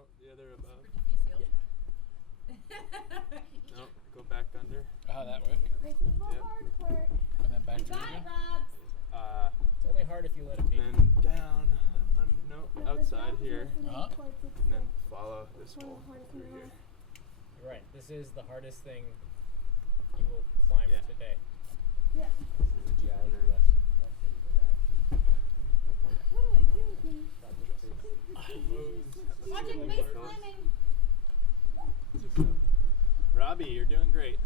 No, the other above. Super difficile. No, go back under. Oh, that way. This is the Yep. hard part. And then back to Got you. it, Rob. It's only hard if you let it be. Then down. No, No, this outside round here. is the Uh-huh. parts, it's And then the- follow this one of hole the hardest through in here. life. You're right. This is the hardest thing you will climb Yeah. today. Yeah. This is a geology lesson. What do I do with him? Project Base Climbing. Robbie, you're doing great.